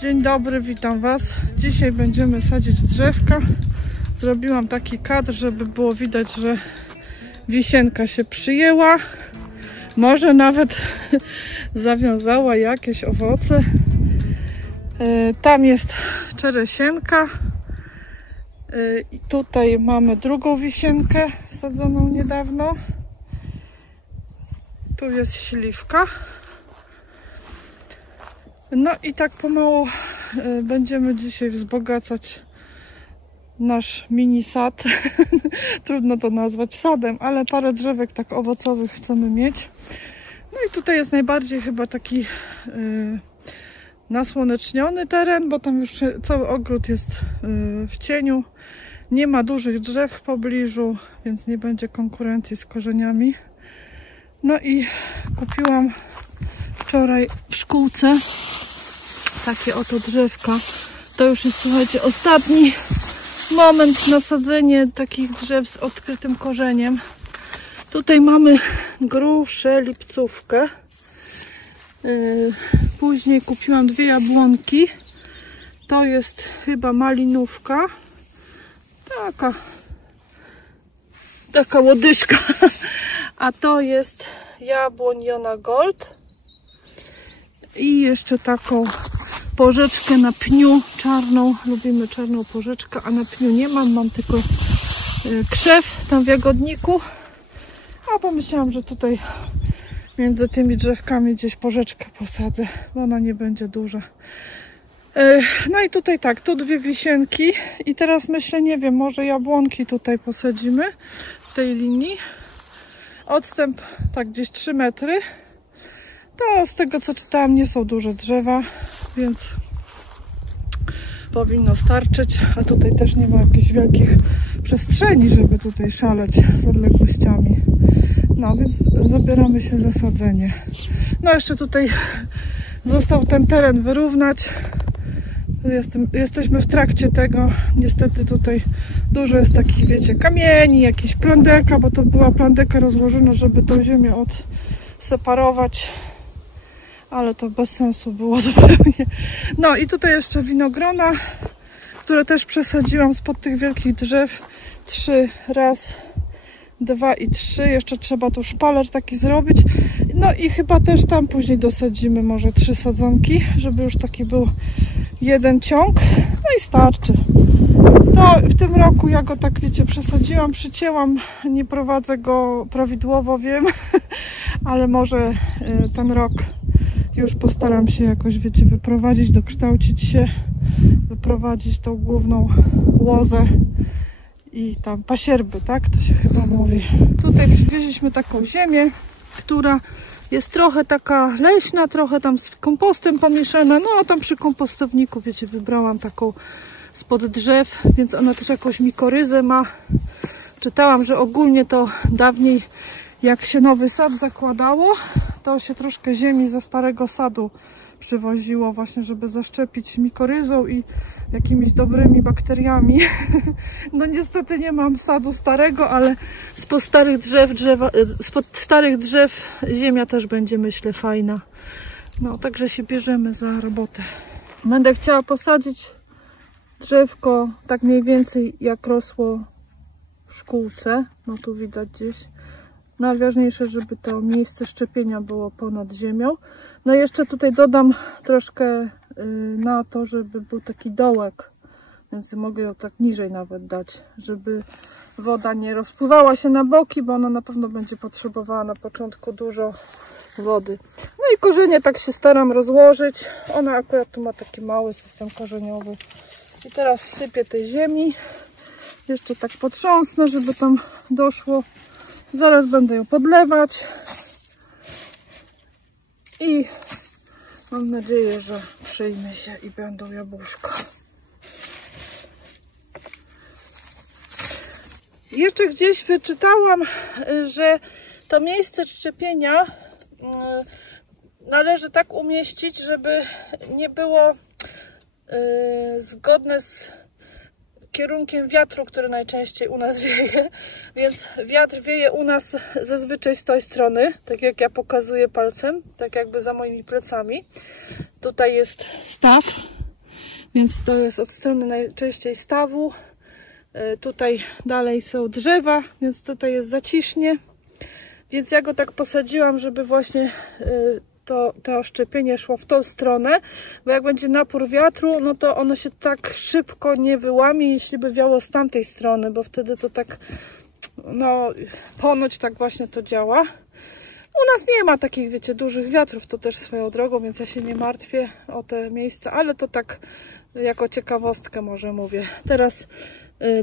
Dzień dobry, witam Was. Dzisiaj będziemy sadzić drzewka. Zrobiłam taki kadr, żeby było widać, że wisienka się przyjęła. Może nawet zawiązała jakieś owoce. Tam jest czeresienka. I tutaj mamy drugą wisienkę sadzoną niedawno. Tu jest śliwka. No i tak pomału będziemy dzisiaj wzbogacać nasz mini sad. Trudno to nazwać sadem, ale parę drzewek tak owocowych chcemy mieć. No i tutaj jest najbardziej chyba taki nasłoneczniony teren, bo tam już cały ogród jest w cieniu. Nie ma dużych drzew w pobliżu, więc nie będzie konkurencji z korzeniami. No i kupiłam wczoraj w szkółce takie oto drzewka. To już jest, słuchajcie, ostatni moment na sadzenie takich drzew z odkrytym korzeniem. Tutaj mamy gruszę lipcówkę. Później kupiłam dwie jabłonki. To jest chyba malinówka. Taka łodyżka. A to jest jabłoń Jona Gold. I jeszcze taką porzeczkę na pniu czarną. Lubimy czarną porzeczkę, a na pniu nie mam. Mam tylko krzew tam w jagodniku. A pomyślałam, że tutaj między tymi drzewkami gdzieś porzeczkę posadzę, bo ona nie będzie duża. No i tutaj tak, tu dwie wisienki. I teraz myślę, nie wiem, może jabłonki tutaj posadzimy w tej linii. Odstęp tak gdzieś 3 metry. To z tego co czytałam nie są duże drzewa, więc powinno starczyć. A tutaj też nie ma jakichś wielkich przestrzeni, żeby tutaj szaleć z odległościami. No więc zabieramy się za sadzenie. No jeszcze tutaj został ten teren wyrównać. Jesteśmy w trakcie tego. Niestety tutaj dużo jest takich, wiecie, kamieni, jakiś plandeka, bo to była plandeka rozłożona, żeby tą ziemię odseparować. Ale to bez sensu było zupełnie. No i tutaj jeszcze winogrona, które też przesadziłam spod tych wielkich drzew. 3, raz, 2 i 3. Jeszcze trzeba tu szpaler taki zrobić. No i chyba też tam później dosadzimy może 3 sadzonki, żeby już taki był jeden ciąg. No i starczy. To w tym roku ja go tak, wiecie, przesadziłam, przycięłam. Nie prowadzę go prawidłowo, wiem, ale może ten rok już postaram się jakoś, wiecie, wyprowadzić, dokształcić się, wyprowadzić tą główną łozę i tam pasierby, tak? To się chyba mówi. Tutaj przywieźliśmy taką ziemię, która jest trochę taka leśna, trochę tam z kompostem pomieszana. No a tam przy kompostowniku, wiecie, wybrałam taką spod drzew, więc ona też jakąś mikoryzę ma. Czytałam, że ogólnie to dawniej jak się nowy sad zakładało, to się troszkę ziemi ze starego sadu przywoziło właśnie, żeby zaszczepić mikoryzą i jakimiś dobrymi bakteriami. No niestety nie mam sadu starego, ale spod starych drzew ziemia też będzie, myślę, fajna. No także się bierzemy za robotę. Będę chciała posadzić drzewko tak mniej więcej jak rosło w szkółce. No tu widać gdzieś. Najważniejsze, żeby to miejsce szczepienia było ponad ziemią. No i jeszcze tutaj dodam troszkę na to, żeby był taki dołek, więc mogę ją tak niżej nawet dać, żeby woda nie rozpływała się na boki, bo ona na pewno będzie potrzebowała na początku dużo wody. No i korzenie tak się staram rozłożyć. Ona akurat tu ma taki mały system korzeniowy. I teraz wsypię tej ziemi. Jeszcze tak potrząsnę, żeby tam doszło. Zaraz będę ją podlewać i mam nadzieję, że przyjmie się i będą jabłuszka. Jeszcze gdzieś wyczytałam, że to miejsce szczepienia należy tak umieścić, żeby nie było zgodne z kierunkiem wiatru, który najczęściej u nas wieje, więc wiatr wieje u nas zazwyczaj z tej strony, tak jak ja pokazuję palcem, tak jakby za moimi plecami. Tutaj jest staw Więc to jest od strony najczęściej stawu. Tutaj dalej są drzewa, więc tutaj jest zacisznie. Więc ja go tak posadziłam, żeby właśnie to szczepienie szło w tą stronę, bo jak będzie napór wiatru, no to ono się tak szybko nie wyłamie, jeśli by wiało z tamtej strony, bo wtedy to tak, no ponoć tak właśnie to działa. U nas nie ma takich, wiecie, dużych wiatrów, to też swoją drogą, więc ja się nie martwię o te miejsca, ale to tak jako ciekawostkę może mówię. Teraz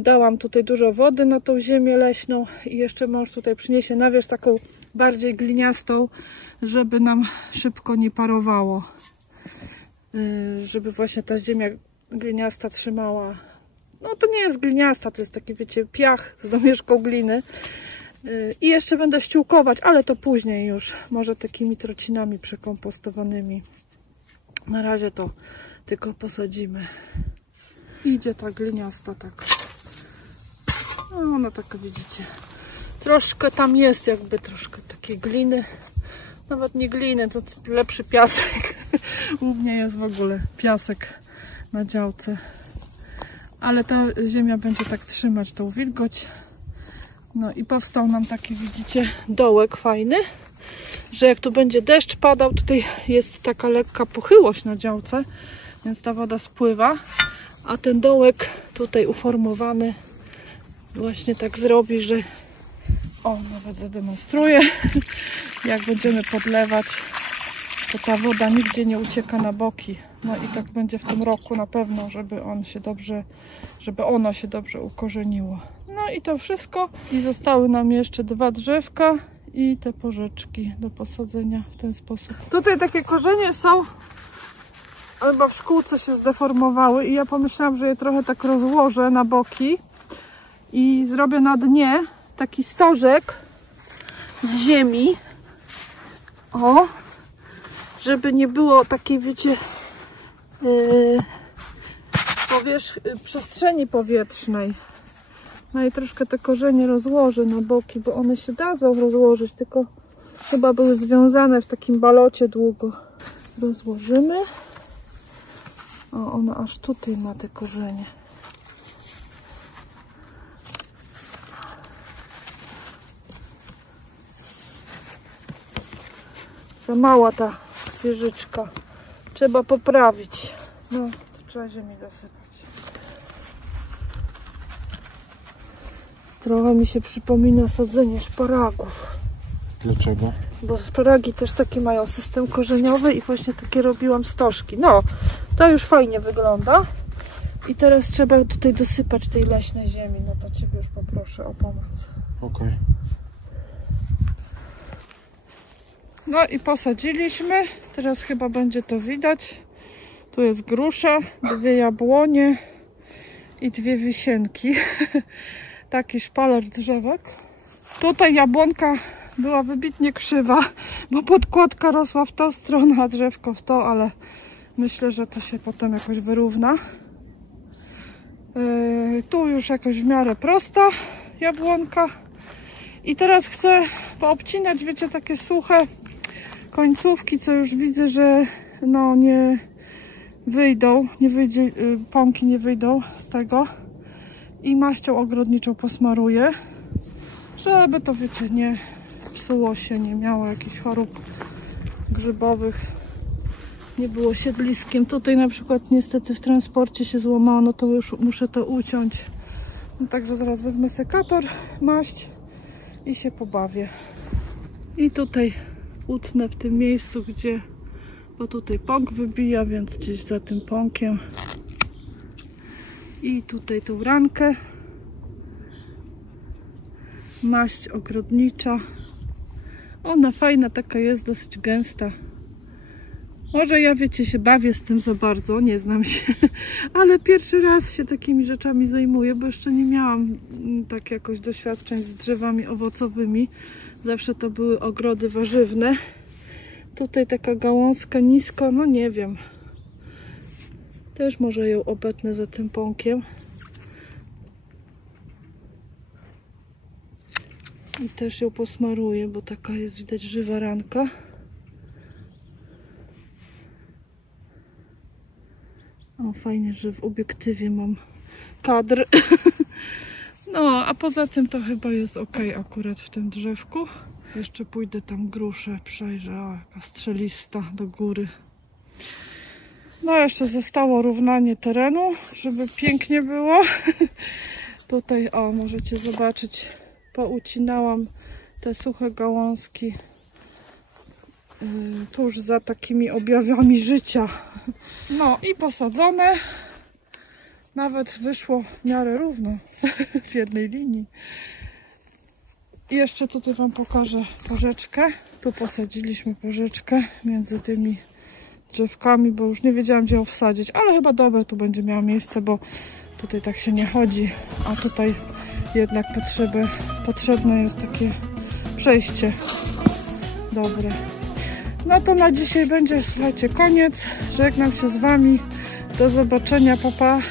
dałam tutaj dużo wody na tą ziemię leśną i jeszcze mąż tutaj przyniesie nawierzch taką bardziej gliniastą, żeby nam szybko nie parowało. Żeby właśnie ta ziemia gliniasta trzymała. No to nie jest gliniasta, to jest taki, wiecie, piach z domieszką gliny. I jeszcze będę ściółkować, ale to później już. Może takimi trocinami przekompostowanymi. Na razie to tylko posadzimy. Idzie ta gliniasta tak. No, ona taka, widzicie. Troszkę tam jest jakby troszkę takiej gliny. Nawet nie gliny, to lepszy piasek. U mnie jest w ogóle piasek na działce. Ale ta ziemia będzie tak trzymać tą wilgoć. No i powstał nam taki, widzicie, dołek fajny, że jak tu będzie deszcz padał, tutaj jest taka lekka pochyłość na działce, więc ta woda spływa, a ten dołek tutaj uformowany właśnie tak zrobi, że o, nawet zademonstruję, jak będziemy podlewać, to ta woda nigdzie nie ucieka na boki. No i tak będzie w tym roku na pewno, żeby ono się dobrze ukorzeniło. No i to wszystko. I zostały nam jeszcze 2 drzewka i te porzeczki do posadzenia w ten sposób. Tutaj takie korzenie są, chyba w szkółce się zdeformowały i ja pomyślałam, że je trochę tak rozłożę na boki i zrobię na dnie taki stożek z ziemi. O! Żeby nie było takiej, wiecie, przestrzeni powietrznej. No i troszkę te korzenie rozłożę na boki, bo one się dadzą rozłożyć, tylko chyba były związane w takim balocie długo. Rozłożymy. O, ona aż tutaj ma te korzenie. Za mała ta wieżyczka. Trzeba poprawić. No, to trzeba ziemi dosypać. Trochę mi się przypomina sadzenie szparagów. Dlaczego? Bo szparagi też taki mają system korzeniowy i właśnie takie robiłam stożki. No, to już fajnie wygląda. I teraz trzeba tutaj dosypać tej leśnej ziemi. No to Ciebie już poproszę o pomoc. Okej. No i posadziliśmy. Teraz chyba będzie to widać. Tu jest grusza, 2 jabłonie i 2 wisienki. Taki szpaler drzewek. Tutaj jabłonka była wybitnie krzywa, bo podkładka rosła w tą stronę, a drzewko w tą, ale myślę, że to się potem jakoś wyrówna. Tu już jakoś w miarę prosta jabłonka. I teraz chcę poobcinać, wiecie, takie suche końcówki, co już widzę, że no nie wyjdą, pąki nie wyjdą z tego. I maścią ogrodniczą posmaruję, żeby to, wiecie, nie psuło się, nie miało jakichś chorób grzybowych, nie było siedliskiem. Tutaj na przykład niestety w transporcie się złamało, no to już muszę to uciąć. No, także zaraz wezmę sekator, maść i się pobawię. I tutaj utnę w tym miejscu, gdzie, bo tutaj pąk wybija, więc gdzieś za tym pąkiem. I tutaj tą rankę. Maść ogrodnicza. Ona fajna taka jest, dosyć gęsta. Może ja, wiecie, się bawię z tym za bardzo, nie znam się, ale pierwszy raz się takimi rzeczami zajmuję, bo jeszcze nie miałam tak jakoś doświadczeń z drzewami owocowymi. Zawsze to były ogrody warzywne. Tutaj taka gałązka nisko, no nie wiem. Też może ją obetnę za tym pąkiem. I też ją posmaruję, bo taka jest, widać, żywa ranka. O, fajnie, że w obiektywie mam kadr. No, a poza tym to chyba jest ok akurat w tym drzewku. Jeszcze pójdę tam gruszę, przejrzę. O, jaka strzelista do góry. No, jeszcze zostało równanie terenu, żeby pięknie było. Tutaj, o, możecie zobaczyć, poucinałam te suche gałązki tuż za takimi objawami życia. No i posadzone. Nawet wyszło w miarę równo w jednej linii. I jeszcze tutaj wam pokażę porzeczkę. Tu posadziliśmy porzeczkę między tymi drzewkami, bo już nie wiedziałam, gdzie ją wsadzić, ale chyba dobre tu będzie miała miejsce, bo tutaj tak się nie chodzi, a tutaj jednak potrzebne jest takie przejście dobre. No to na dzisiaj będzie, słuchajcie, koniec. Żegnam się z wami. Do zobaczenia, pa pa.